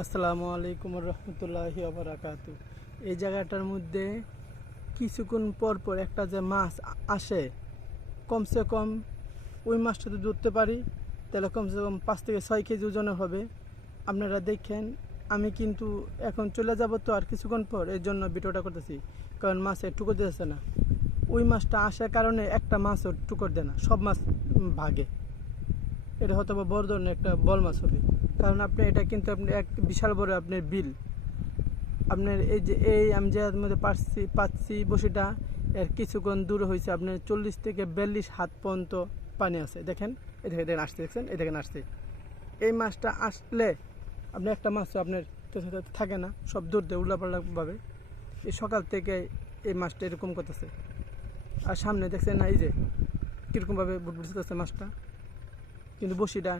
আসসালামু আলাইকুম রহমতুল্লাহি ওবারাকাতু। এই জায়গাটার মধ্যে কিছুক্ষণ পর পর একটা যে মাছ আসে, কমসে কম ওই মাছটা যদি ধরতে পারি তাহলে কমসে কম 5 থেকে 6 কেজি ওজনের হবে। আপনারা দেখেন, আমি কিন্তু এখন চলে যাব তো আর কিছুক্ষণ পর, এর জন্য ভিডিওটা করতেছি, কারণ মাছে টুকর দিতেছে না। ওই মাছটা আসার কারণে একটা মাছও টুকর দেয় না, সব মাছ ভাগে। এটা হয়তো বা বড় ধরনের একটা বল মাছ হবে, কারণ আপনি এটা কিন্তু আপনি এক বিশাল বড় আপনার বিল। আপনার এই যে আমি যে মধ্যে পাচ্ছি বসিটা, এর কিছুক্ষণ দূরে হয়েছে আপনার 40 থেকে 42 হাত পর্যন্ত পানি আছে। দেখেন, এই দেখেন আসছে, দেখছেন, এই দেখেন আসছে। এই মাছটা আসলে আপনি একটা মাছ আপনার থাকে না, সব দূর দিয়ে উল্লাপাল্লাভাবে। এই সকাল থেকে এই মাছটা এরকম করতেছে। আর সামনে দেখছেন না, এই যে কীরকমভাবে বুটবুটতেছে মাছটা, কিন্তু বসিটা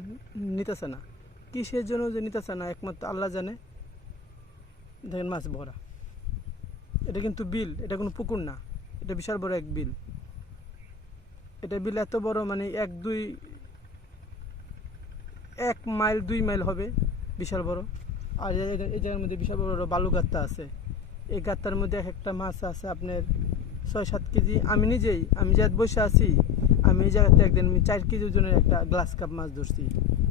নিতেছে না। কিসের জন্য যে নিতেছে না একমাত্র আল্লাহ জানে। দেখেন মাছ ভরা। এটা কিন্তু বিল, এটা কোনো পুকুর না, এটা বিশাল বড় এক বিল। এটা বিল এত বড়, মানে 1 মাইল 2 মাইল হবে, বিশাল বড়। আর এই জায়গার মধ্যে বিশাল বড় বড় বালু গাত্তা আছে। এই গাত্তার মধ্যে এক একটা মাছ আছে আপনার 6-7 কেজি। আমি যে বসে আছি, আমি এই জায়গাতে একদিন 4 কেজি ওজনের একটা গ্লাস কাপ মাছ ধরছি,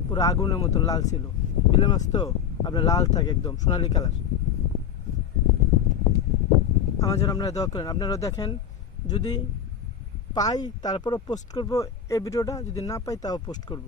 পুরো আগুনের মতো লাল ছিল। বিলের মাছ তো আপনার লাল থাকে, একদম সোনালি কালার। আমার জন্য আপনারা দোয়া করেন। আপনারা দেখেন, যদি পাই তারপরও পোস্ট করব এই ভিডিওটা, যদি না পাই তাও পোস্ট করব।